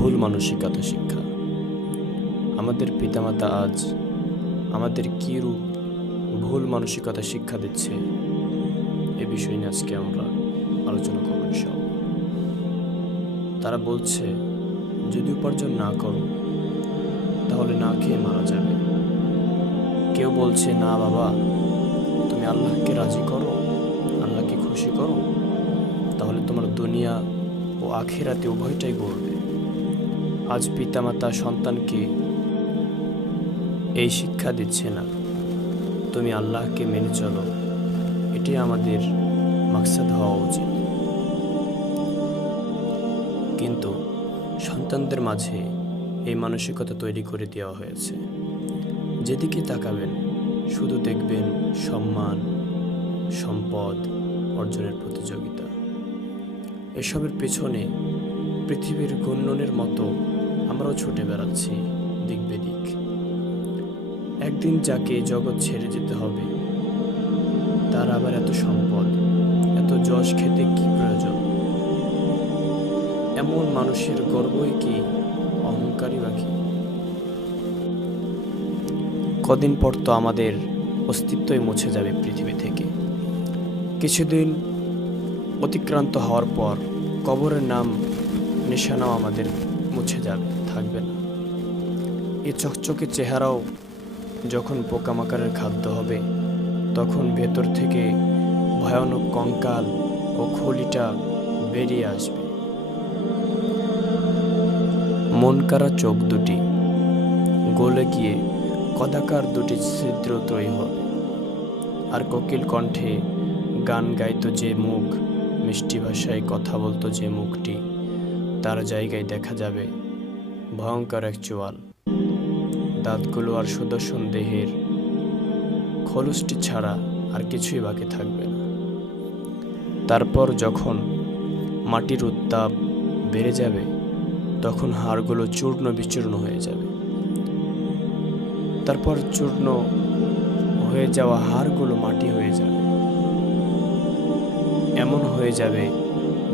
ভুল মানসিকতা শিক্ষা। আমাদের পিতামাতা আজ আমাদের কী রূপ ভুল মানসিকতা শিক্ষা দিচ্ছে, এ বিষয় নিয়ে আজকে আমরা আলোচনা করব ইনশাআল্লাহ। তারা বলছে, যদি উপার্জন না করো তাহলে না খেয়ে মারা যাবে। কেউ বলছে, না বাবা, তুমি আল্লাহকে রাজি করো, আল্লাহকে খুশি করো, তাহলে তোমার দুনিয়া ও আখিরাতে উভয়টাই গড়বে। আজ পিতামাতা সন্তানকে এই শিক্ষা দিচ্ছে না, তুমি আল্লাহকে মেনে চলো, এটি আমাদের মাকসাদ হওয়া উচিত। কিন্তু সন্তানদের মাঝে এই মানসিকতা তৈরি করে দেওয়া হয়েছে। যেদিকে তাকাবেন শুধু দেখবেন সম্মান, সম্পদ অর্জনের প্রতিযোগিতা। এসবের পেছনে পৃথিবীর ঘূর্ণনের মতো আমরাও ছুটে বেড়াচ্ছি দিক বেদিক। একদিন যাকে জগৎ ছেড়ে যেতে হবে, তার আবার এত সম্পদ, এত যশ খেতে কি প্রয়োজন? এমন মানুষের গর্বই কি, অহংকারই বা কি? কদিন পর তো আমাদের অস্তিত্বই মুছে যাবে পৃথিবী থেকে। কিছুদিন অতিক্রান্ত হওয়ার পর কবরের নাম নিশানাও আমাদের মুছে যাবে, থাকবে না। এই চকচকে চেহারাও যখন পোকামাকড়ের খাদ্য হবে, তখন ভেতর থেকে ভয়ানক কঙ্কাল ও খলিটা বেরিয়ে আসবে। মনকারা চোখ দুটি গলে গিয়ে কদাকার দুটি ছিদ্র তৈরি হবে। আর কোকিল কণ্ঠে গান গাইতো যে মুখ, মিষ্টি ভাষায় কথা বলতো যে মুখটি, তার জায়গায় দেখা যাবে ভয়ঙ্কর এক চোয়াল। দাঁতগুলো আর সুদর্শন দেহের খোলসটি ছাড়া আর কিছুই বাকি থাকবে না। তারপর যখন মাটির উত্তাপ বেড়ে যাবে, তখন হাড়গুলো চূর্ণ বিচূর্ণ হয়ে যাবে। তারপর চূর্ণ হয়ে যাওয়া হাড়গুলো মাটি হয়ে যাবে। এমন হয়ে যাবে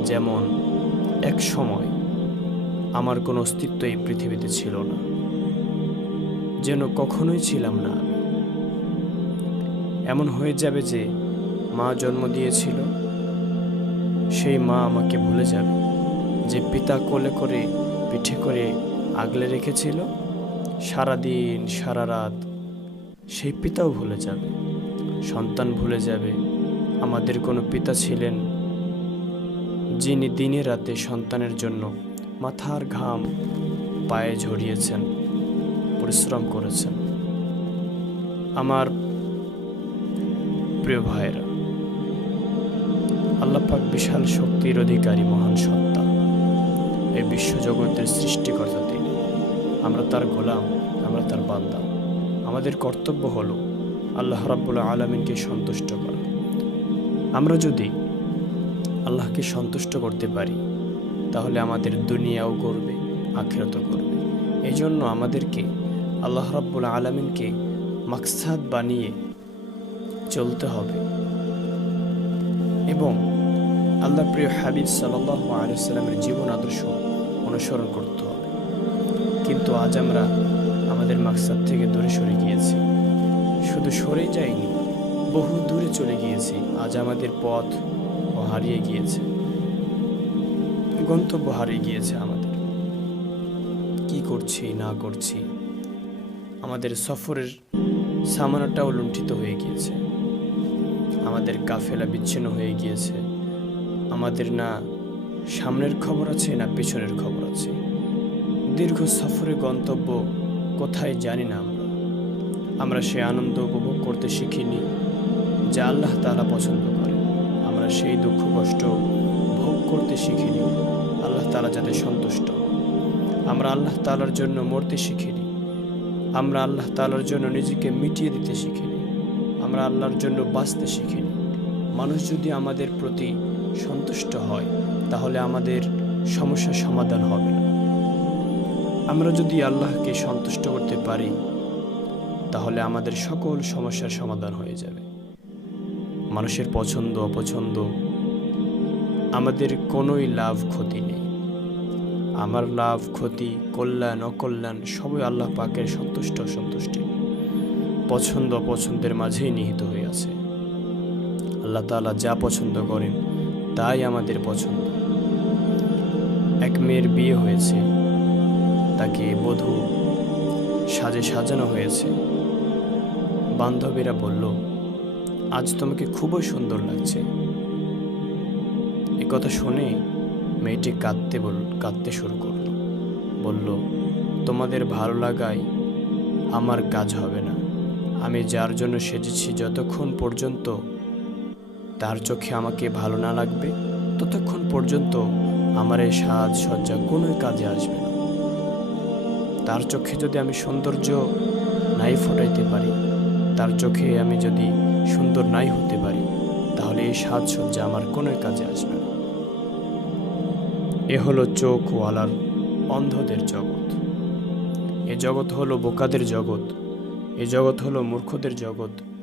যেমন এক সময় আমার কোনো অস্তিত্ব এই পৃথিবীতে ছিল না, যেন কখনোই ছিলাম না আমি। এমন হয়ে যাবে যে মা জন্ম দিয়েছিল, সেই মা আমাকে ভুলে যাবে। যে পিতা কোলে করে পিঠে করে আগলে রেখেছিল সারাদিন সারা রাত, সেই পিতাও ভুলে যাবে। সন্তান ভুলে যাবে আমাদের কোনো পিতা ছিলেন, যিনি দিনে রাতে সন্তানের জন্য মাথার ঘাম পায়ে ঝরিয়েছেন, পরিশ্রম করেছেন। আমার প্রিয় ভাইয়েরা, আল্লাহ পাক বিশাল শক্তির অধিকারী মহান সত্তা, এই বিশ্বজগতের সৃষ্টিকর্তা তিনি। আমরা তার গোলাম, আমরা তার বান্দা। আমাদের কর্তব্য হলো আল্লাহ রাব্বুল আলামিনকে সন্তুষ্ট করা। আমরা যদি আল্লাহকে সন্তুষ্ট করতে পারি, তাহলে আমাদের দুনিয়াও করবে, আখিরাতও করবে। এই জন্য আমাদেরকে আল্লাহ রাব্বুল আলামিনকে মাকসাদ বানিয়ে চলতে হবে এবং আল্লাহ প্রিয় হাবিব সাল্লাল্লাহু আলাইহি সাল্লামের জীবন আদর্শ অনুসরণ করতে হবে। কিন্তু আজ আমরা আমাদের মাকসাদ থেকে দূরে সরে গিয়েছি। শুধু সরে যাইনি, বহু দূরে চলে গিয়েছি। আজ আমাদের পথ হারিয়ে গিয়েছে, গন্তব্য হারিয়ে গিয়েছে আমাদের। কি করছি না করছি, আমাদের সফরের সামানাটাও লুণ্ঠিত হয়ে গিয়েছে। আমাদের কাফেলা বিচ্ছিন্ন হয়ে গিয়েছে। আমাদের না সামনের খবর আছে, না পিছনের খবর আছে। দীর্ঘ সফরে গন্তব্য কোথায় জানি না। আমরা সে আনন্দ উপভোগ করতে শিখিনি যা আল্লাহ তাআলা পছন্দ করেন। আমরা সেই দুঃখ কষ্ট ভোগ করতে শিখিনি আল্লাহ তাআলা যাতে সন্তুষ্ট। আমরা আল্লাহ তাআলার জন্য মরতে শিখিনি। আমরা আল্লাহ তাআলার জন্য নিজেকে মিটিয়ে দিতে শিখিনি। আমরা আল্লাহর জন্য বাঁচতে শিখিনি। মানুষ যদি আমাদের প্রতি সন্তুষ্ট হয়, তাহলে আমাদের সমস্যার সমাধান হবে না। আমরা যদি আল্লাহকে সন্তুষ্ট করতে পারি, তাহলে আমাদের সকল সমস্যার সমাধান হয়ে যাবে। মানুষের পছন্দ অপছন্দ আমাদের কোনোই লাভ ক্ষতি নেই। আমার লাভ ক্ষতি কল্যাণ অকল্যাণ সবই আল্লাহ পাকের সন্তুষ্ট অসন্তুষ্টি পছন্দ অপছন্দের মাঝেই নিহিত হয়ে আছে। আল্লাহ তাআলা যা পছন্দ করেন তাই আমাদের পছন্দ। এক মেয়ের বিয়ে হয়েছে, তাকে বধূ সাজে সাজানো হয়েছে। বান্ধবীরা বলল, আজ তোমাকে খুবই সুন্দর লাগছে। এ কথা শুনে মেয়েটি কাঁদতে শুরু করলো। বলল, তোমাদের ভালো লাগায় আমার কাজ হবে না। আমি যার জন্য সেজেছি যতক্ষণ পর্যন্ত তার চোখে আমাকে ভালো না লাগবে ততক্ষণ পর্যন্ত আমার এই সাজসজ্জা কোনো কাজে আসবে না। তার চোখে যদি আমি সৌন্দর্য নাই ফোটাইতে পারি, তার চোখে আমি যদি সুন্দর নাই হতে পারি, তাহলে এই সাজসজ্জা আমার কোনো কাজে আসবে না। এ হলো চোখওয়ালার অন্ধদের জগৎ। এ জগৎ হলো বোকাদের জগৎ। এ জগৎ হলো মূর্খদের জগৎ।